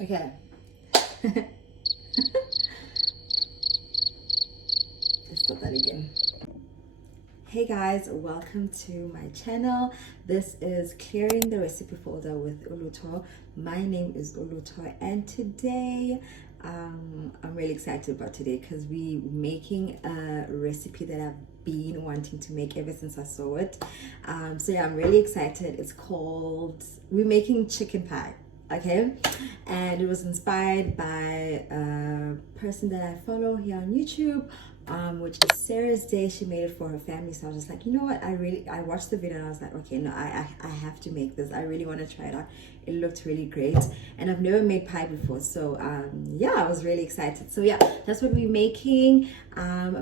Okay. Let's start that again. Hey guys, welcome to my channel. This is Clearing the Recipe Folder with Uluto. My name is Uluto, and today I'm really excited about today because we're making a recipe that I've been wanting to make ever since I saw it. So yeah, I'm really excited. It's called, we're making chicken pie. Okay, and it was inspired by a person that I follow here on YouTube, which is Sarah's Day. She made it for her family, so I was just like, you know what, I watched the video and I was like, okay, no, I have to make this. I really want to try it out. It looked really great, and I've never made pie before, so yeah, I was really excited. So yeah, that's what we're making.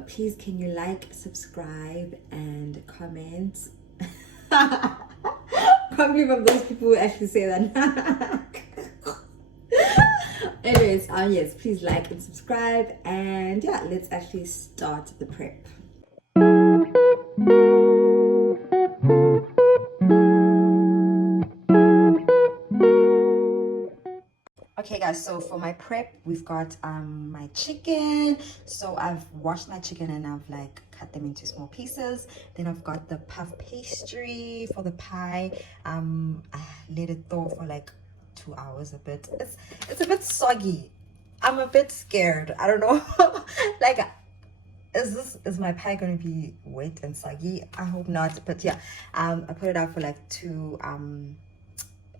Please, can you like, subscribe, and comment? Probably from those people who actually say that. Anyways, yes, please like and subscribe, and yeah, let's actually start the prep. Okay guys, so for my prep, we've got my chicken. So I've washed my chicken and I've like cut them into small pieces. Then I've got the puff pastry for the pie. I let it thaw for like 2 hours a bit. It's a bit soggy. I'm a bit scared. I don't know. Like, is my pie gonna be wet and soggy? I hope not. But yeah, I put it out for like 2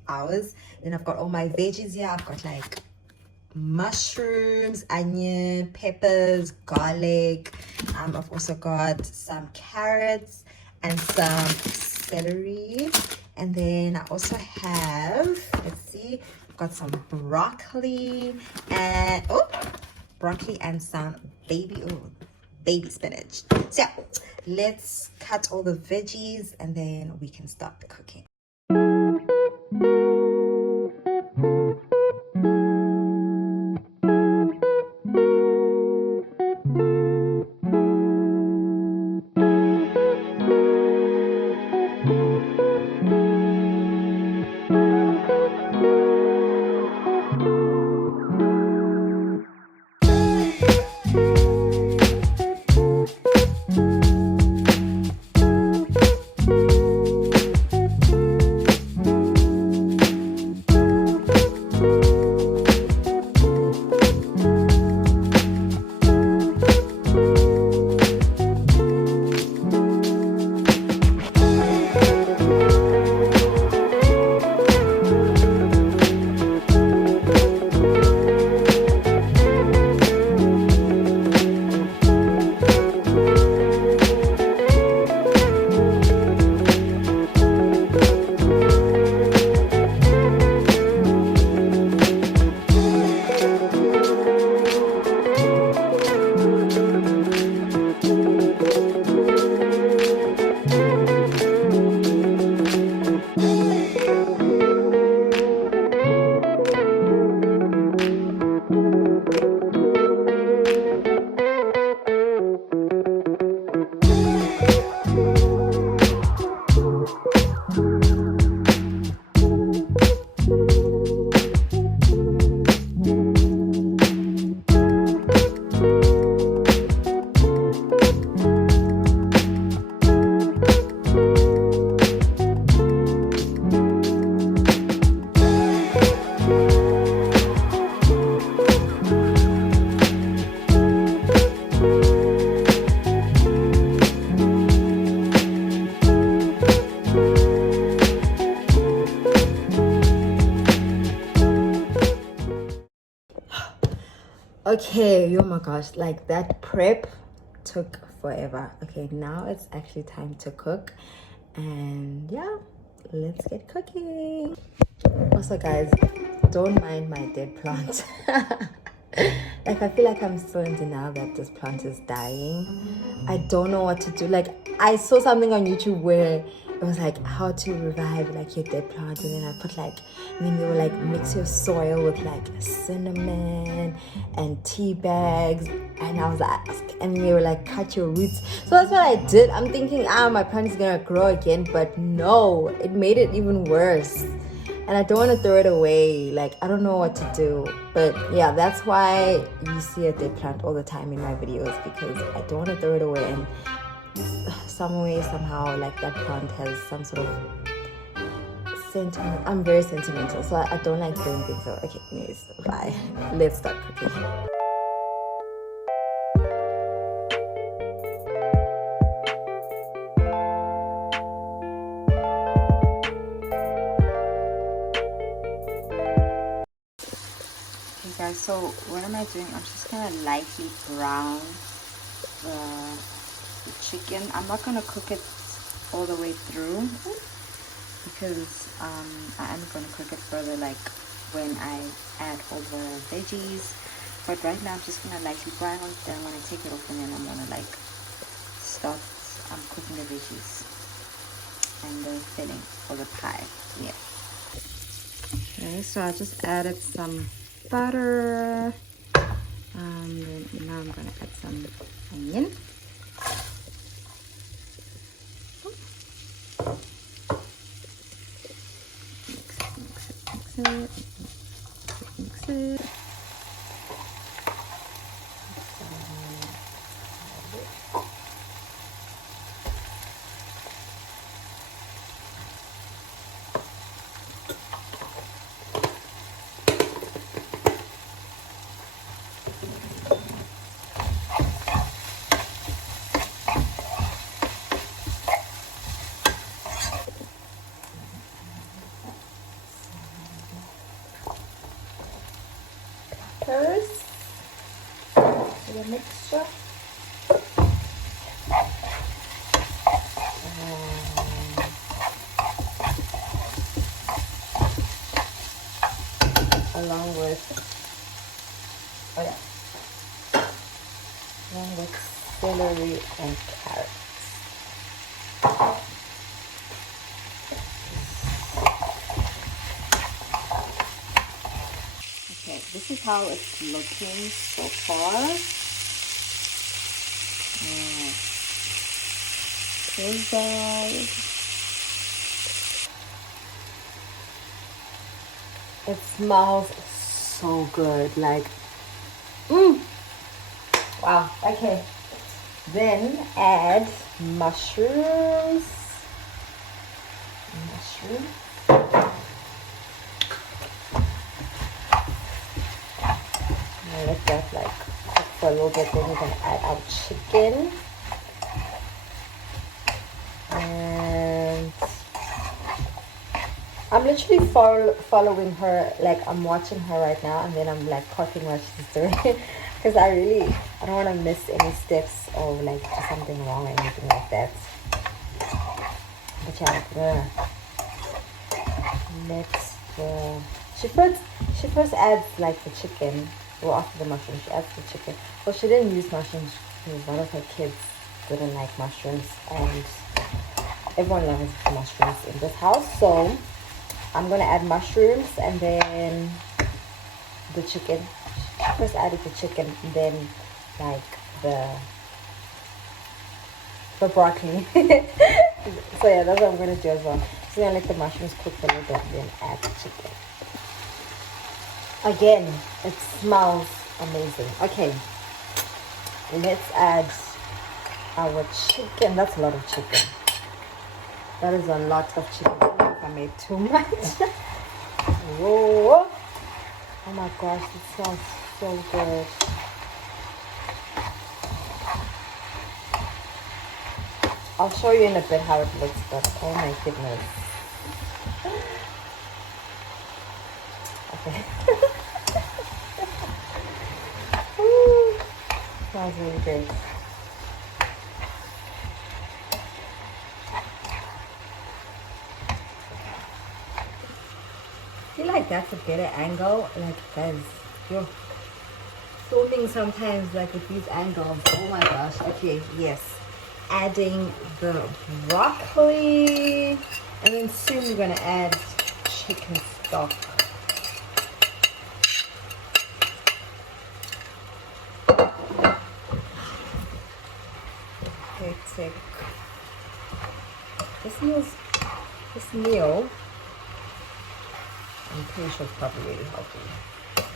hours. Then I've got all my veggies here. I've got like mushrooms, onion, peppers, garlic. I've also got some carrots and some celery. And then I also have, let's see, I've got some broccoli and some baby spinach. So yeah, let's cut all the veggies and then we can start cooking. Okay, oh my gosh, like that prep took forever. Okay, now it's actually time to cook, and yeah, let's get cooking. Also guys, don't mind my dead plant. Like, I feel like I'm still in denial that this plant is dying. I don't know what to do. Like, I saw something on YouTube where it was like how to revive like your dead plant, and then I put like, and then they were like, mix your soil with like cinnamon and tea bags, and I was like, and they were like, cut your roots. So that's what I did. I'm thinking, my plant is gonna grow again, but no, it made it even worse. and I don't want to throw it away. Like, I don't know what to do. But yeah, that's why you see a dead plant all the time in my videos, because I don't want to throw it away, and some way, somehow, like, that plant has some sort of sentiment. I'm very sentimental, so I don't like throwing things away. Okay, anyways, bye. Let's start cooking. Guys, so what am I doing? I'm just gonna lightly brown the chicken. I'm not gonna cook it all the way through, because I am gonna cook it further, like when I add all the veggies. But right now I'm just gonna lightly brown it, then I'm gonna take it off, and then I'm gonna like start cooking the veggies and the filling for the pie. Yeah. Okay, so I just added some butter. Then now I'm gonna add some onion. Mix it. Peppers to the mixture. Along with celery and carrots. Okay, this is how it's looking so far. It smells so good, like, wow. Okay, then add mushrooms. Let that like cook for a little bit. Then we're gonna add our chicken, and I'm literally following her. Like, I'm watching her right now, and then I'm like copying what she's doing, because I don't want to miss any steps or like something wrong or anything like that. But yeah, she first adds like the chicken. Well, after the mushrooms, she adds the chicken. Well, she didn't use mushrooms because one of her kids didn't like mushrooms, and everyone loves mushrooms in this house. So I'm gonna add mushrooms and then the chicken. She first added the chicken, and then like the broccoli. So yeah, that's what I'm gonna do as well. So I'm gonna let the mushrooms cook a little bit, and then add the chicken. Again, it smells amazing. Okay, let's add our chicken. That's a lot of chicken. That is a lot of chicken. I don't know if I made too much. Whoa! Oh my gosh, it smells so good. I'll show you in a bit how it looks, but oh my goodness. Okay. Smells really great. I feel like that's a better angle. Like, guys, you're filming sometimes like with these angles. Oh my gosh. Okay, yes. Adding the broccoli, and then soon we're gonna add chicken stock. Okay, this meal pretty sure it's probably really healthy.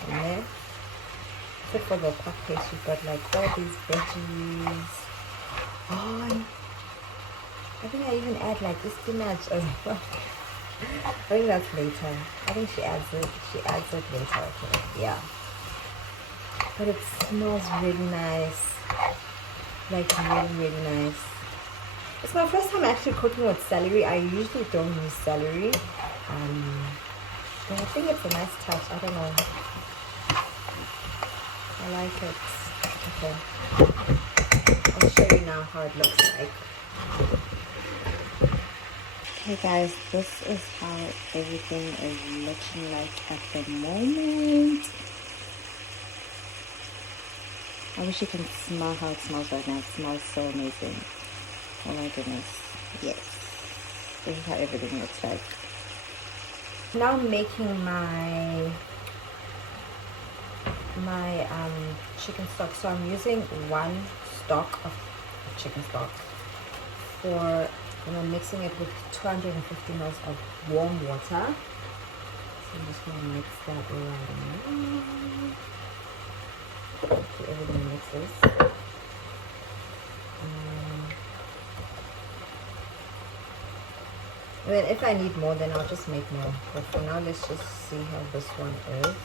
And then, except for the puff paste, you've got like all these veggies. Oh, and I think I even add like the spinach as well. I think that's later. I think she adds it. She adds it later. Okay, yeah. But it smells really nice. Like really, really nice. It's my first time actually cooking with celery. I usually don't use celery. But I think it's a nice touch. I don't know. I like it. Okay. I'll show you now how it looks like. Okay guys, this is how everything is looking like at the moment. I wish you can smell how it smells right now. It smells so amazing. Oh my goodness. Yes. This is how everything looks like. Now I'm making my chicken stock. So I'm using 1 stock of chicken stock for, and I'm mixing it with 250 ml of warm water. So I'm just going to mix that around. So everything mixes. And then if I need more, then I'll just make more. But for now, let's just see how this one is.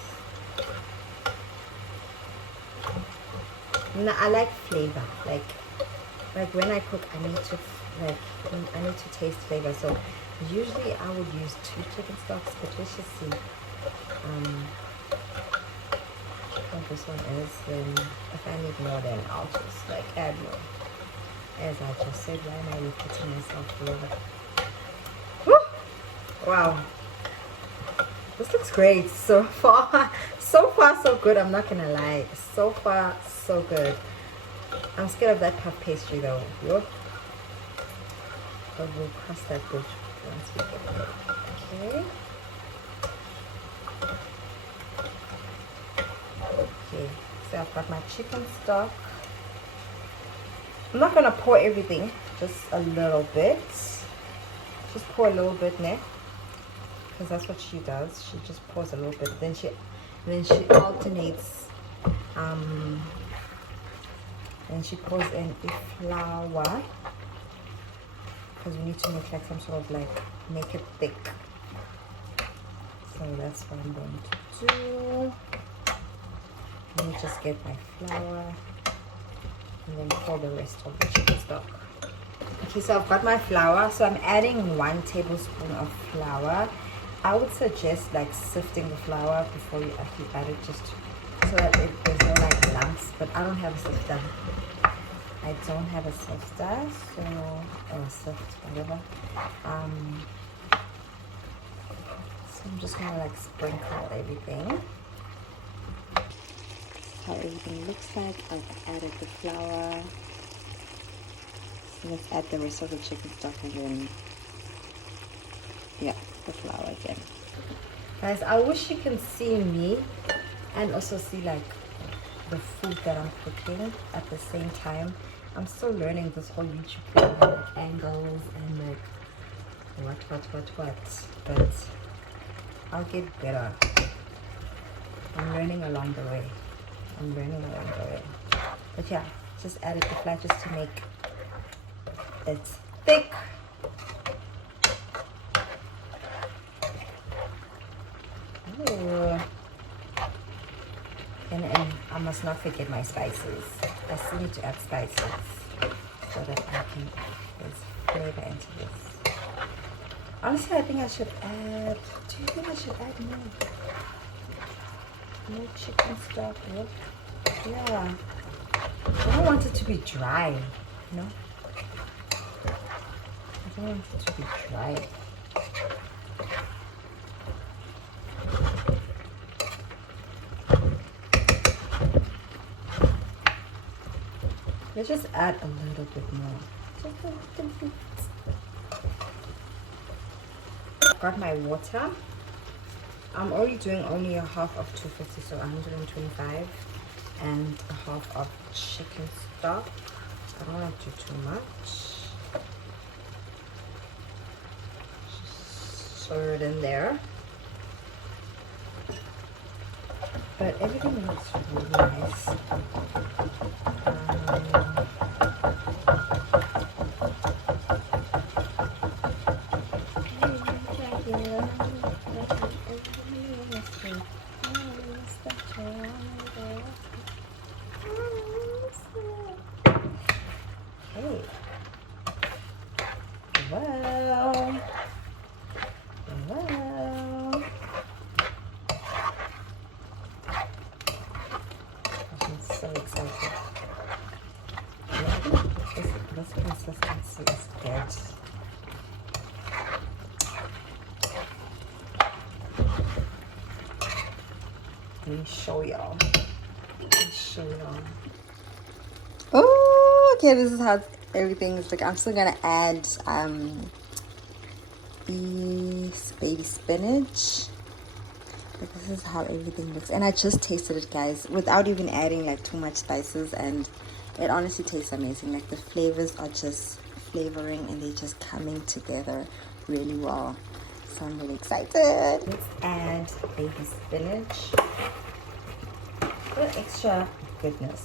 Now, I like flavor. Like when I cook, I need to taste flavor. So usually I would use 2 chicken stocks, but let's just see how this one is. Then if I need more, then I'll just like add more. As I just said, why am I repeating myself flavor? Wow, this looks great so far. So far so good, I'm not gonna lie. So far so good. I'm scared of that puff pastry though. But we'll cross that bridge once we get it. Okay. Okay, so I've got my chicken stock. I'm not gonna pour everything, just a little bit. Just pour a little bit now, because that's what she does. She just pours a little bit, then she alternates. And she pours in the flour, because we need to make like some sort of like make it thick. So that's what I'm going to do. Let me just get my flour and then pour the rest of the chicken stock. Okay, so I've got my flour. So I'm adding 1 tablespoon of flour. I would suggest like sifting the flour before you actually add it, just so that there's no like lumps. But I don't have a sifter. I don't have a sifter, so or a sift, whatever. So I'm just gonna like sprinkle everything. This is how everything looks like. I've added the flour. So let's add the rest of the chicken stock again. Yeah, the flour again. Guys, I wish you can see me and also see like the food that I'm cooking at the same time. I'm still learning this whole YouTube thing, like angles and like what. But I'll get better. I'm learning along the way. But yeah, just added the flour just to make it thick. Ooh. And I must not forget my spices. I still need to add spices so that I can there's flavor into this. Honestly, I think I should add. Do you think I should add more? More chicken stock? What? Yeah. I don't want it to be dry, you know? I don't want it to be dry. Let's just add a little bit more. Just a little bit. Got my water. I'm already doing only a half of 250, so 125, and a half of chicken stock. I don't want to do too much. Just stir it in there. but everything looks really nice. Hey. Well. I'm so excited. Yeah, this consistency is good. Let me show y'all. Oh, okay, this is how everything is like. I'm still gonna add the baby spinach. But this is how everything looks, and I just tasted it, guys, without even adding like too much spices, and it honestly tastes amazing. Like the flavors are just flavoring and they're just coming together really well. So I'm really excited. Let's add baby spinach for extra goodness.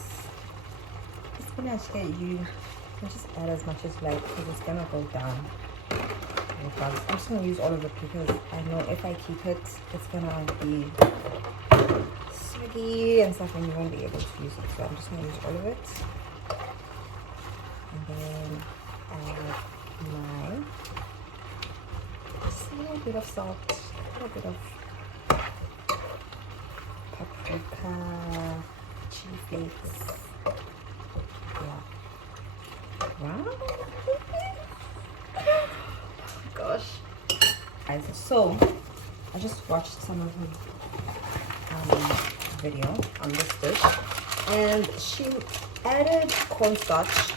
The spinach that you can just add as much as you like, because it's gonna go down. I'm just gonna use all of it because I know if I keep it, it's gonna be soggy and stuff, and you won't be able to use it. So I'm just gonna use all of it, and then add just a little bit of salt, a little bit of paprika, chili flakes. Yeah. Wow. Gosh, guys, so I just watched some of her video on this dish, and she added cornstarch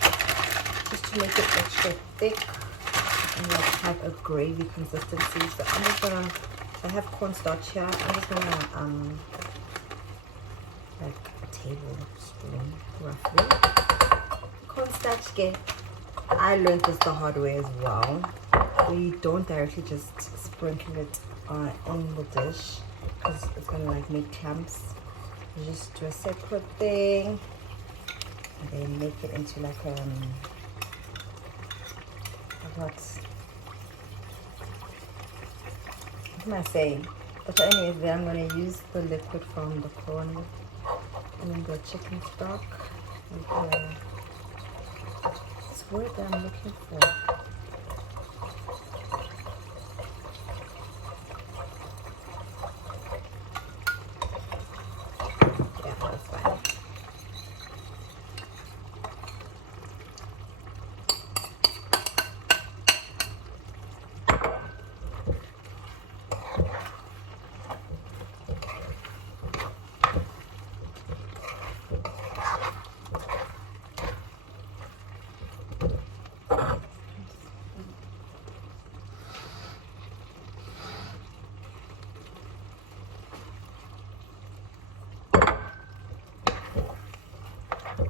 just to make it extra thick and like have a gravy consistency. So I'm just gonna, I have cornstarch here, I'm just gonna like a tablespoon roughly cornstarch. I learned this the hard way as well. We don't directly just sprinkle it in the dish because it's gonna like make clumps. You just do a separate thing and then make it into like what am I saying? But anyways, then I'm gonna use the liquid from the corn and the chicken stock. It's the word that I'm looking for.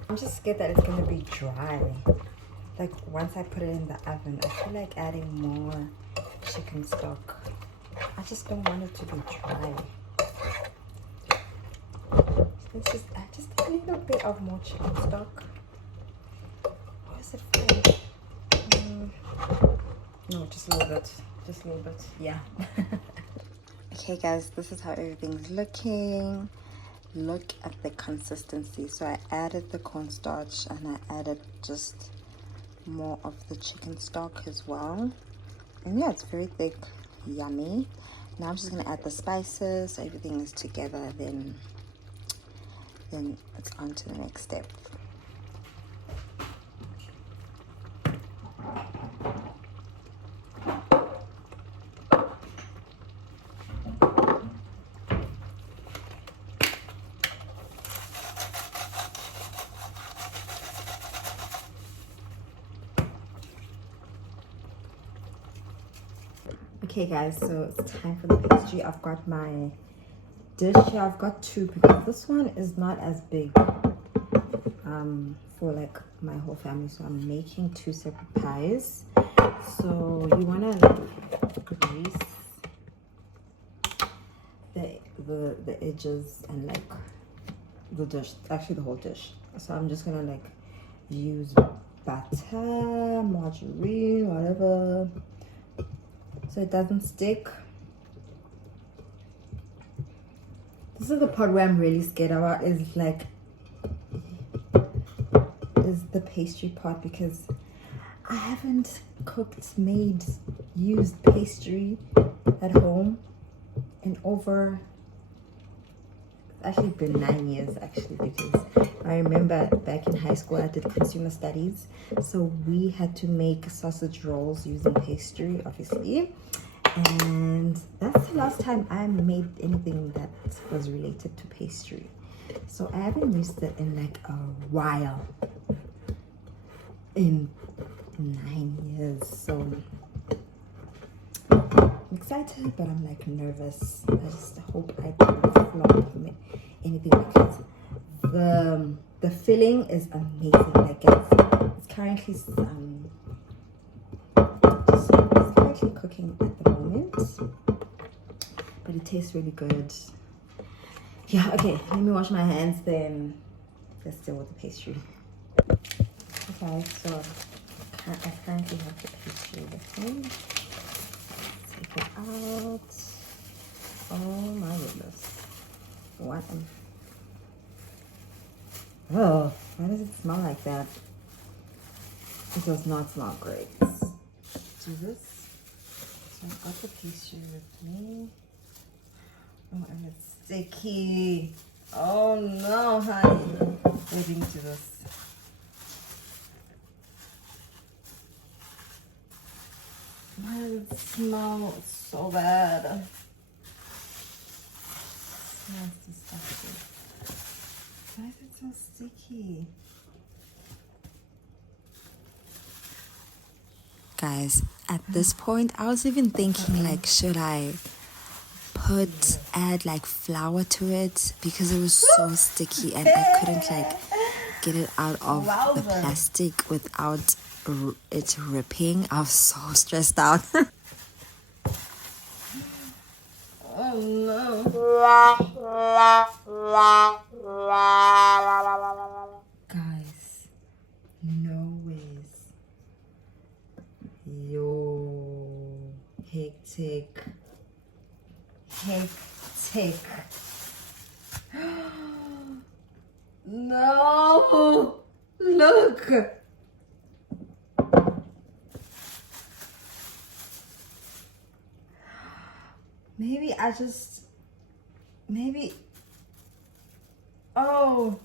I'm just scared that it's gonna be dry. Like once I put it in the oven, I feel like adding more chicken stock. I just don't want it to be dry. Let's just add just a little bit of more chicken stock. What is it for? No, just a little bit. Just a little bit. Yeah. Okay, guys, this is how everything's looking. Look at the consistency. So I added the cornstarch and I added just more of the chicken stock as well, and yeah, it's very thick, yummy. Now I'm just gonna add the spices so everything is together, then it's on to the next step. Okay guys, so it's time for the pastry. I've got my dish here. I've got two because this one is not as big for like my whole family, so I'm making two separate pies. So you want to grease the edges and like the dish, actually the whole dish. So I'm just gonna like use butter, margarine, whatever, so it doesn't stick. This is the part where I'm really scared about, is the pastry part, because I haven't used pastry at home in over, it's actually been 9 years actually, because I remember back in high school I did consumer studies, so we had to make sausage rolls using pastry, obviously, and that's the last time I made anything that was related to pastry. So I haven't used it in like a while, in 9 years. So I'm excited, but I'm like nervous. I just hope I don't flop anything, because the filling is amazing. Like it's currently cooking at the moment, but it tastes really good. Yeah, okay, let me wash my hands, then let's deal with the pastry. Okay, so I currently have the pastry with me. Take it out. Oh my goodness. What? Oh, why does it smell like that? It does not smell great. Do this. So I've got the pastry with me. Oh, and it's sticky. Oh no, honey. Let me do this. Why does it smell so bad? It smells disgusting. Why is it so sticky? Guys, at this point, I was even thinking, like, should I add like flour to it, because it was so sticky and I couldn't like get it out of the plastic without it ripping. I was so stressed out. Oh no. Guys, no ways. Yo, hectic. No, look. Maybe, oh.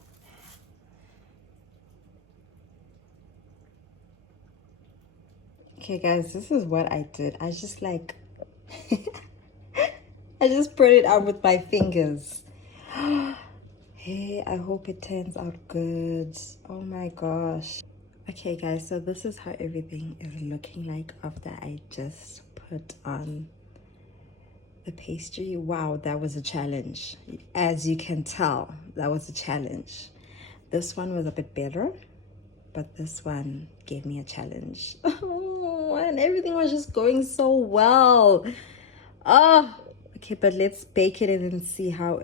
Okay guys, this is what I did. I just like, I just spread it out with my fingers. Hey, I hope it turns out good. Oh my gosh. Okay guys, so this is how everything is looking like after I just put on the pastry. Wow, that was a challenge. As you can tell, that was a challenge. This one was a bit better, but this one gave me a challenge. Oh, and everything was just going so well. Oh, okay, but let's bake it and see how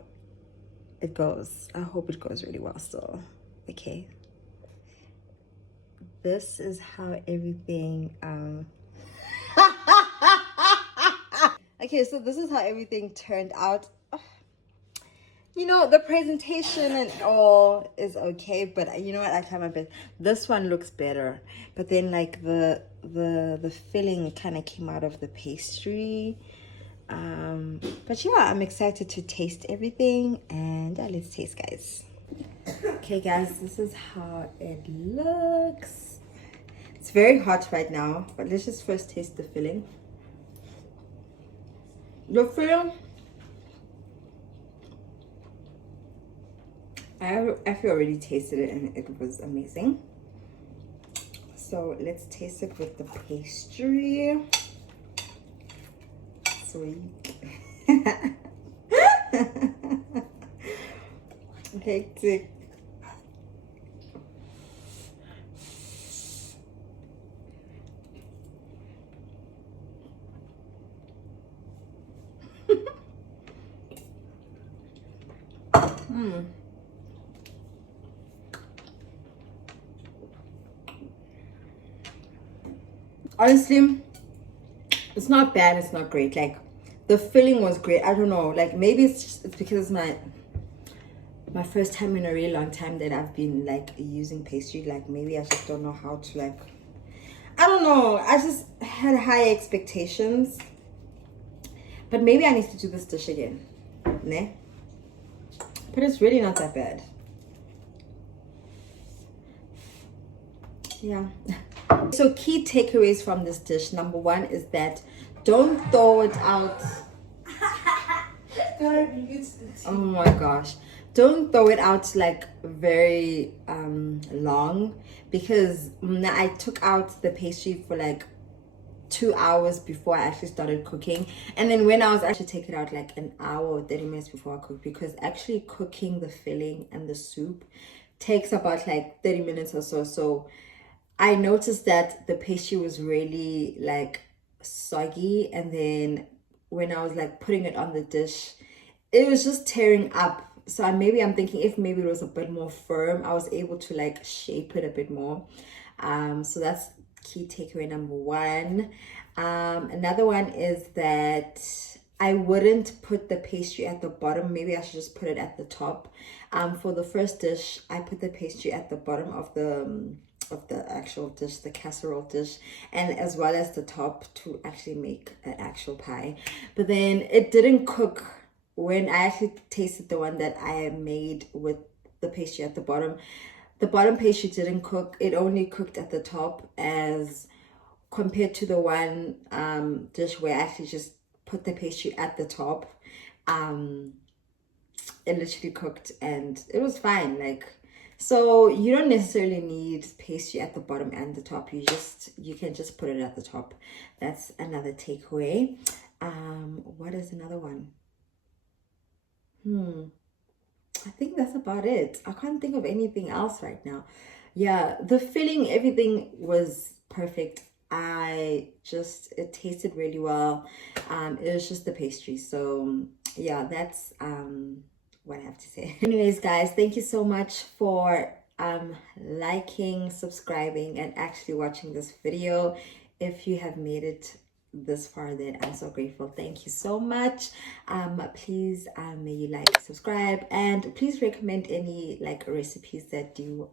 it goes. I hope it goes really well still. Okay. This is how everything okay, so this is how everything turned out. You know, the presentation and all is okay, but you know what, I try my best. This one looks better, but then like the filling kind of came out of the pastry. But yeah, I'm excited to taste everything, and let's taste, guys. Okay guys, this is how it looks. It's very hot right now, but let's just first taste the filling. The filling, I actually already tasted it and it was amazing. So let's taste it with the pastry. Sweet. Hectic. honestly, it's not bad, it's not great. Like, the filling was great. I don't know, like maybe it's because it's my first time in a really long time that I've been like using pastry. Like, maybe I just don't know how to, like, I don't know, I just had high expectations. But maybe I need to do this dish again, ne? But it's really not that bad. Yeah. So key takeaways from this dish. Number one is that don't throw it out. Oh my gosh. Don't throw it out like very long, because I took out the pastry for like 2 hours before I actually started cooking, and then when I was actually take it out like an hour or 30 minutes before I cook, because actually cooking the filling and the soup takes about like 30 minutes or so. So I noticed that the pastry was really like soggy, and then when I was like putting it on the dish, it was just tearing up. So maybe I'm thinking if maybe it was a bit more firm, I was able to like shape it a bit more. So that's key takeaway number one. Another one is that I wouldn't put the pastry at the bottom. Maybe I should just put it at the top. For the first dish, I put the pastry at the bottom of the actual dish, the casserole dish, and as well as the top to actually make an actual pie. But then it didn't cook when I actually tasted the one that I made with the pastry at the bottom. The bottom pastry didn't cook. It only cooked at the top, as compared to the one dish where I actually just put the pastry at the top. It literally cooked and it was fine. Like, so you don't necessarily need pastry at the bottom and the top. You can just put it at the top. That's another takeaway. What is another one? I think that's about it. I can't think of anything else right now. Yeah, the filling, everything was perfect. It tasted really well. It was just the pastry. So yeah, that's what I have to say. Anyways, guys, thank you so much for liking, subscribing, and actually watching this video. If you have made it this far, then I'm so grateful. Thank you so much. Please may you like, subscribe, and please recommend any like recipes that you